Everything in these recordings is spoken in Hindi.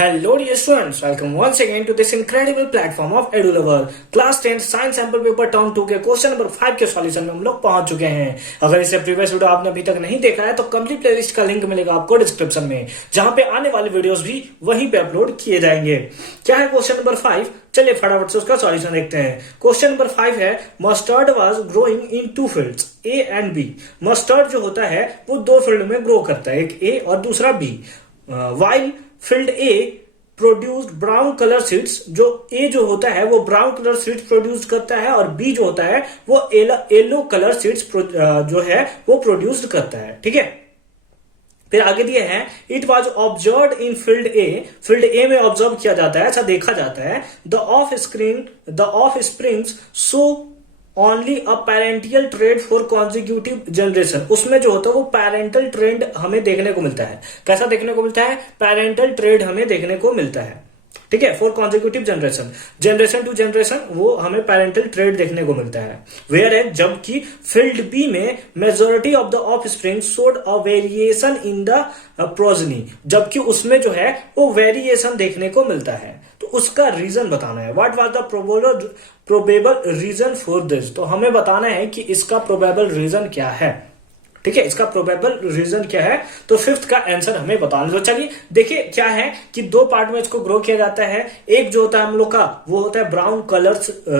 Hello dear students, welcome once again to this incredible platform of EduLover. Class 10 science sample paper term 2 के क्वेश्चन नंबर 5 के सॉल्यूशन में हम लोग पहुंच चुके हैं। अगर इससे प्रीवियस वीडियो आपने अभी तक नहीं देखा है तो कंप्लीट प्लेलिस्ट का लिंक मिलेगा आपको डिस्क्रिप्शन में, जहां पे आने वाले वीडियोस भी वहीं पे अपलोड किए जाएंगे। क्या है क्वेश्चन नंबर 5? चलिए फटाफट से उसका सॉल्यूशन देखते हैं। क्वेश्चन नंबर 5 है mustard was growing in two fields A and B. Mustard जो होता है वो दो फील्ड में ग्रो करता है, एक ए और दूसरा बी। वाइल फील्ड ए प्रोड्यूस्ड ब्राउन कलर सीड्स, जो ए जो होता है वो ब्राउन कलर सीड्स प्रोड्यूस करता है और बी जो होता है वो येलो कलर सीड्स जो है वो प्रोड्यूस करता है। ठीक है, फिर आगे दिए हैं it was observe in field A में ऑब्जर्व किया जाता है, ऐसा देखा जाता है। The offsprings show only a parental trait for consecutive generation. उसमें जो होता है वो पेरेंटल ट्रेंड हमें देखने को मिलता है। कैसा देखने को मिलता है? पेरेंटल ट्रेड हमें देखने को मिलता है। ठीक है, for consecutive generation to generation वो हमें पेरेंटल ट्रेड देखने को मिलता है। वेयर एज जबकि फील्ड बी में majority of the offspring showed a variation in the progeny, जबकि उसमें जो है वो वेरिएशन देखने को मिलता है। तो उसका रीजन बताना है। What was the probable reason for this, तो हमें बताना है कि इसका प्रोबेबल रीजन क्या है। ठीक है, इसका प्रोबेबल रीजन क्या है, तो फिफ्थ का आंसर हमें बताना। तो चलिए देखिए क्या है कि दो पार्ट में इसको ग्रो किया जाता है। एक जो होता है हम लोग का वो होता है ब्राउन कलर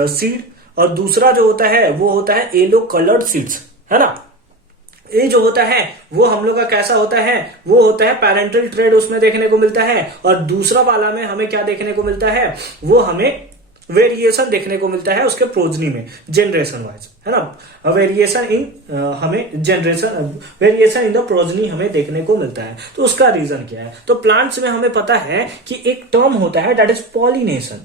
सीड और दूसरा जो होता है वो होता है येलो कलर्ड सीड्स, है ना। ये जो होता है वो हम लोग का कैसा होता है, वो होता है पेरेंटल ट्रेड उसमें देखने को मिलता है, और दूसरा वाला में हमें क्या देखने को मिलता है, वो हमें वेरिएशन देखने को मिलता है उसके प्रोजनी में, जनरेशन वाइज, है ना। वेरिएशन इन द प्रोजनी हमें देखने को मिलता है। तो उसका रीजन क्या है? तो प्लांट्स में हमें पता है कि एक टर्म होता है दैट इज पॉलिनेशन।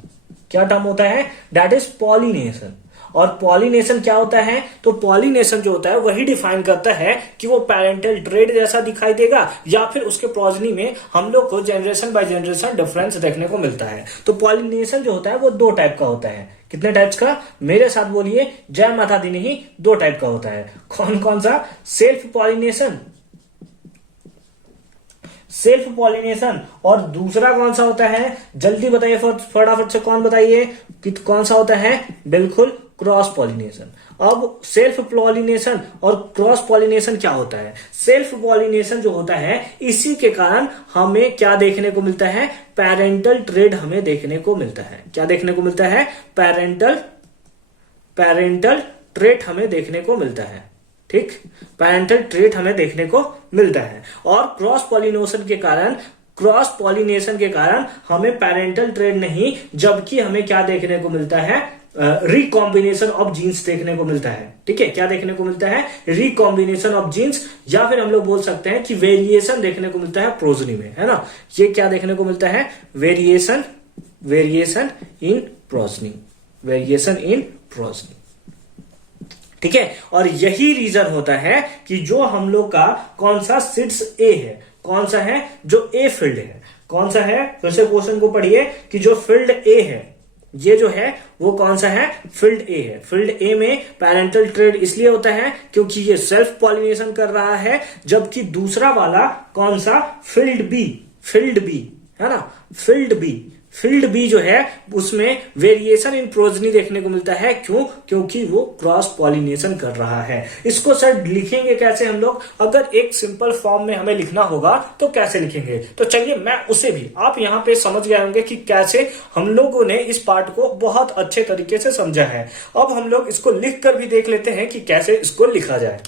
क्या टर्म होता है? That is pollination. और पॉलिनेशन क्या होता है? तो पॉलिनेशन जो होता है वही डिफाइन करता है कि वो पेरेंटल ट्रेड जैसा दिखाई देगा या फिर उसके प्रोजनी में हम लोग को जनरेशन बाय जनरेशन डिफरेंस देखने को मिलता है। तो पॉलिनेशन जो होता है वो दो टाइप का होता है। कितने टाइप्स का? मेरे साथ बोलिए, जय माता दी। नहीं, दो टाइप का होता है। कौन कौन सा? सेल्फ पॉलिनेशन और दूसरा कौन सा होता है? जल्दी बताइए फटाफट से, कौन बताइए कि कौन सा होता है? बिल्कुल क्रॉस पॉलिनेशन। अब सेल्फ पॉलिनेशन और क्रॉस पॉलिनेशन क्या होता है? सेल्फ पॉलिनेशन जो होता है इसी के कारण हमें क्या देखने को मिलता है? पेरेंटल ट्रेड हमें देखने को मिलता है। क्या देखने को मिलता है? पेरेंटल ट्रेट हमें देखने को मिलता है। ठीक, पेरेंटल ट्रेट हमें देखने को मिलता है। और क्रॉस पॉलिनेशन के कारण हमें पेरेंटल ट्रेड नहीं, जबकि हमें क्या देखने को मिलता है? रिकॉम्बिनेशन ऑफ जीन्स देखने को मिलता है। ठीक है, क्या देखने को मिलता है? रिकॉम्बिनेशन ऑफ जीन्स, या फिर हम लोग बोल सकते हैं कि वेरिएशन देखने को मिलता है प्रोजनी में, है ना। ये क्या देखने को मिलता है? Variation in progeny. ठीक है, और यही रीजन होता है कि जो हम लोग का कौन सा सीड्स ए है, कौन सा है? जो ए फील्ड है। कौन सा है? फिर से क्वेश्चन को पढ़िए कि जो फील्ड ए है ये जो है वो कौन सा है? फील्ड ए है। फील्ड ए में पेरेंटल ट्रेड इसलिए होता है क्योंकि ये सेल्फ पॉलिनेशन कर रहा है, जबकि दूसरा वाला कौन सा? फील्ड बी, है ना। फील्ड बी जो है उसमें वेरिएशन इन प्रोजनी देखने को मिलता है। क्यों? क्योंकि वो क्रॉस पॉलिनेशन कर रहा है। इसको सर लिखेंगे कैसे हम लोग? अगर एक सिंपल फॉर्म में हमें लिखना होगा तो कैसे लिखेंगे? तो चलिए मैं उसे भी, आप यहाँ पे समझ गए होंगे कि कैसे हम लोगों ने इस पार्ट को बहुत अच्छे तरीके से समझा है। अब हम लोग इसको लिख कर भी देख लेते हैं कि कैसे इसको लिखा जाए।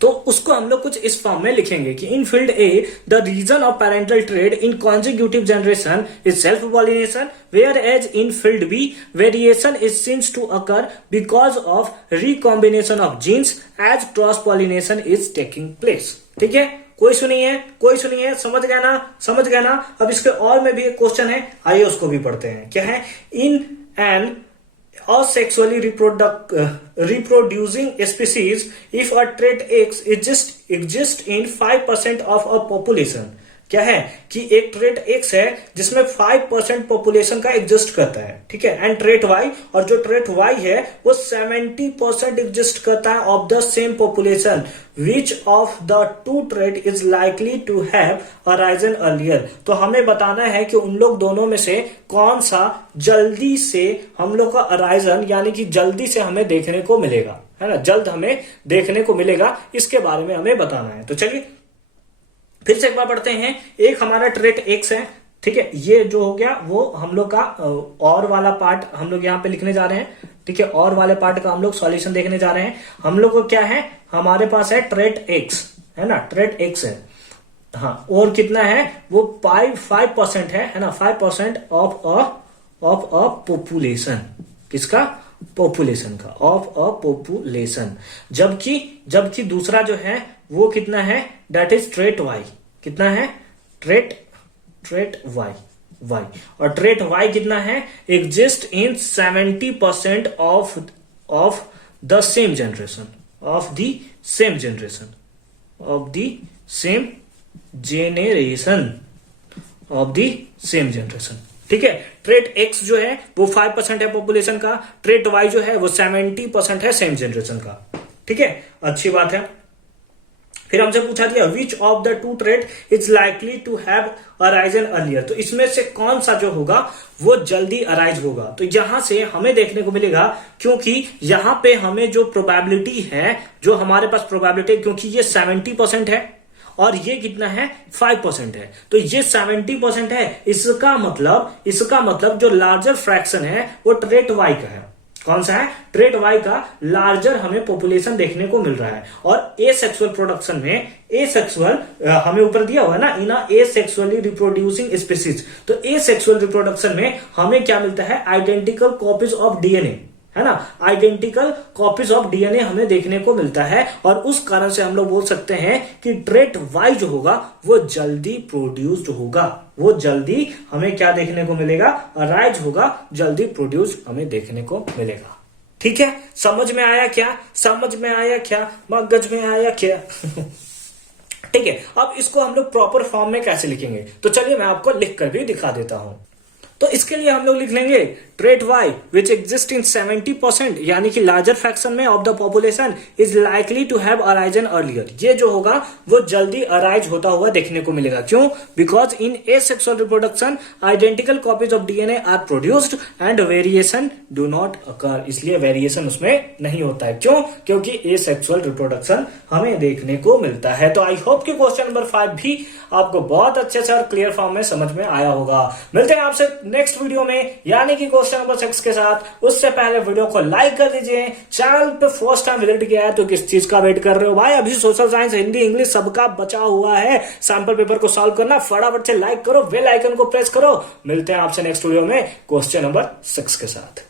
तो उसको हम लोग कुछ इस फॉर्म में लिखेंगे कि in field A the reason of parental trait in consecutive generation is self pollination, whereas in field B variation is seems to occur because of recombination of genes as cross pollination is taking place. ठीक है, कोई सुनिए, समझ गया ना। अब इसके और में भी एक क्वेश्चन है, आइए उसको भी पढ़ते हैं। क्या है? In an asexually reproducing species, if a trait X exists in 5% of a population, क्या है कि एक ट्रेट एक्स है जिसमें 5% पॉपुलेशन का एग्जिस्ट करता है, ठीक है, एंड ट्रेट वाई, और जो ट्रेट वाई है वो 70% एग्जिस्ट करता है of the same population, which of the two trait is likely to have arisen earlier. तो हमें बताना है कि उन लोग दोनों में से कौन सा जल्दी से हम लोग का अराइजन यानी कि जल्दी से हमें देखने को मिलेगा, है ना, जल्द हमें देखने को मिलेगा, इसके बारे में हमें बताना है। तो चलिए फिर से एक बार पढ़ते हैं। एक हमारा ट्रेट एक्स है, ठीक है, ये जो हो गया वो हम लोग का और वाला पार्ट हम लोग यहाँ पे लिखने जा रहे हैं, ठीक है, और वाले पार्ट का हम लोग सॉल्यूशन देखने जा रहे हैं। हम लोग को क्या है, हमारे पास है ट्रेट एक्स, है ना, ट्रेट एक्स है, हाँ, और कितना है वो 5% है ना, 5% ऑफ अ पॉपुलेशन, किसका, पॉपुलेशन का, ऑफ अ पॉपुलेशन। जबकि दूसरा जो है वो कितना है, दैट इज ट्रेट वाई, कितना है, ट्रेट वाई, और ट्रेट वाई कितना है, exist in 70% of the same generation, of the same generation, ठीक है। ट्रेट एक्स जो है वो 5% है पॉपुलेशन का, ट्रेट वाई जो है वो 70% है सेम जनरेशन का, ठीक है, अच्छी बात है। फिर हमसे पूछा दिया which of the two trait is likely to have arisen earlier, तो इसमें से कौन सा जो होगा वो जल्दी अराइज होगा। तो यहां से हमें देखने को मिलेगा, क्योंकि यहां पे हमें जो प्रोबेबिलिटी है, जो हमारे पास प्रोबेबिलिटी, क्योंकि ये 70% है और ये कितना है, 5% है, तो ये 70% है, इसका मतलब जो लार्जर फ्रैक्शन है वो ट्रेट वाई का है। कौन सा है, ट्रेट वाई का लार्जर हमें पॉपुलेशन देखने को मिल रहा है। और एसेक्सुअल प्रोडक्शन में, एसेक्सुअल हमें ऊपर दिया हुआ है ना, इन एसेक्सुअली रिप्रोड्यूसिंग स्पीसीज, तो एसेक्सुअल रिप्रोडक्शन में हमें क्या मिलता है, आइडेंटिकल कॉपीज ऑफ डीएनए, है ना, आइडेंटिकल कॉपीज ऑफ डीएनए हमें देखने को मिलता है, और उस कारण से हम लोग बोल सकते हैं कि ट्रेट वाई जो होगा वो जल्दी प्रोड्यूस्ड होगा, वो जल्दी हमें क्या देखने को मिलेगा, अराइज होगा, जल्दी प्रोड्यूस हमें देखने को मिलेगा। ठीक है, समझ में आया क्या, मगज में आया क्या ठीक है, अब इसको हम लोग प्रॉपर फॉर्म में कैसे लिखेंगे, तो चलिए मैं आपको लिख कर भी दिखा देता हूं। तो इसके लिए हम लोग लिख लेंगे trait Y which exist in 70%, यानी कि लार्जर फ्रैक्शन में of the population is likely to have arisen earlier, ये जो होगा वो जल्दी अराइज होता हुआ देखने को मिलेगा। क्यों, because in asexual reproduction identical copies of DNA are produced and variation do not occur, इसलिए वेरिएशन उसमें नहीं होता है। क्यों, क्योंकि एसेक्सुअल रिप्रोडक्शन हमें देखने को मिलता है। तो आई होप कि क्वेश्चन नंबर 5 भी आपको बहुत अच्छे से और क्लियर फॉर्म में समझ में आया होगा। मिलते हैं आपसे नेक्स्ट वीडियो में, यानी कि क्वेश्चन नंबर 6 के साथ। उससे पहले वीडियो को लाइक कर दीजिए, चैनल पे फर्स्ट टाइम विजिट किया है तो किस चीज का वेट कर रहे हो भाई, अभी सोशल साइंस, हिंदी, इंग्लिश सबका बचा हुआ है, सैंपल पेपर को सॉल्व करना, फटाफट से लाइक करो, बेल आइकन को प्रेस करो। मिलते हैं आपसे नेक्स्ट वीडियो में क्वेश्चन नंबर 6 के साथ।